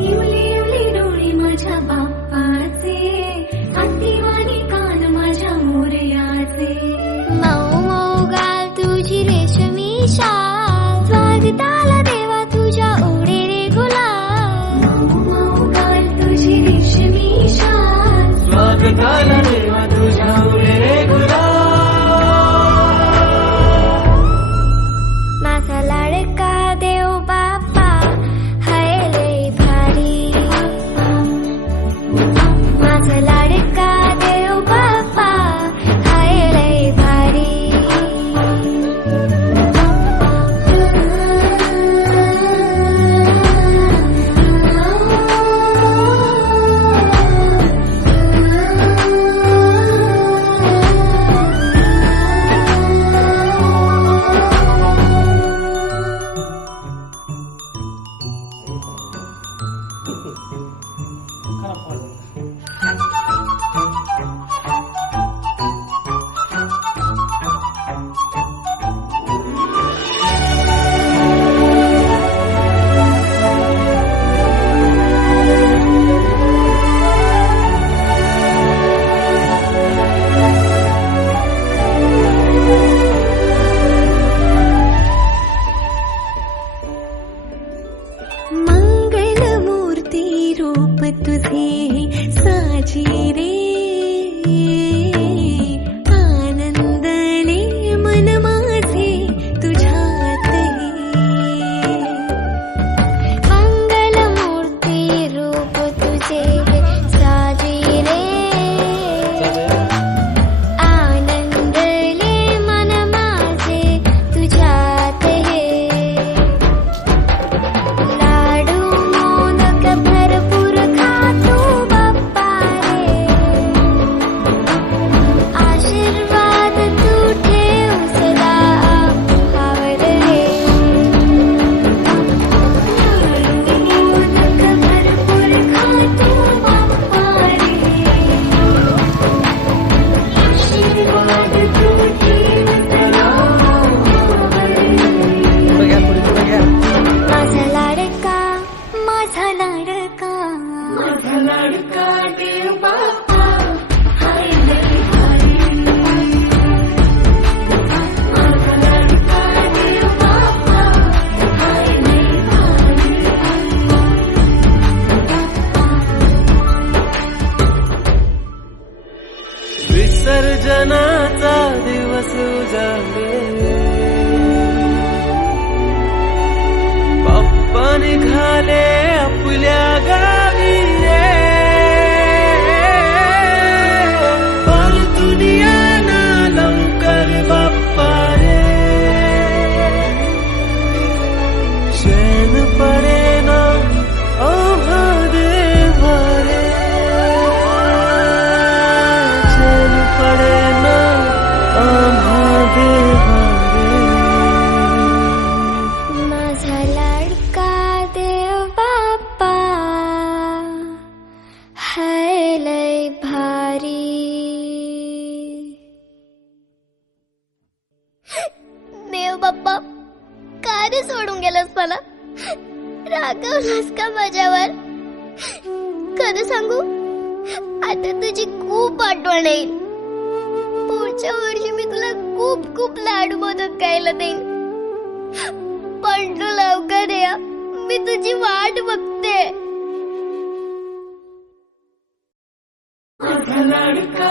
इवले इवले डोळे माझ्या बाप्पाचे, हातीवाणी कान माझ्या मोरयाचे. मऊ मऊ गाल तुझी रेशमी शाल, स्वागताला देवा तुझ्या ओढे रे गुलाल. मऊ मऊ गाल तुझी रेशमी शाल, स्वागताला देवा तुझ्या उरे रे गुलाल. माझा लाडका देव बाप्पा हाय लय भारी. माझा लाडका देव बाप्पा हाय लय भारी. मंगलमूर्ती रूप तुझे साजी रे, आनंदले मन माझे तुझ्यात हे. मंगलमूर्ती रूप तुझे साजी रे, आनंदले मन माझे तुझ्यात हे. लाडू मोदक भरपूर खातो बाप्पा रे, आशीर्वाद तू ठेव सदा आम्हावर रे. मोदक भरपूर खातो बाप्पा रे, आशीर्वाद तू ठेव सदा आम्हावर रे. माझा लाडका माझा लाडका माझा लाडका देव बाप्पा हाय लय भारी. माझा लाडका देव बाप्पा हाय लय भारी. विसर्जनाचा दिवस उजाडले, बाप्पा निघाले आपल्या गावी रे. परतून ना लवकर बाप्पा रे, चैन पडेना आम्हा देवा रे. चैन पडेना आम्हा देवा रे. माझा लाडका देव बाप्पा हाय लय भारी. देव बाप्पा का रे सोडून गेलास मला, रागवलास का माझ्यावर. खरं सांगू आता तुझी खूप आठवण येईल. पुढच्या वर्षी मी तुला खूप खूप लाडू मोदक खायला देईन. पण तू लवकर या, मी तुझी वाट बघते. माझा लाडका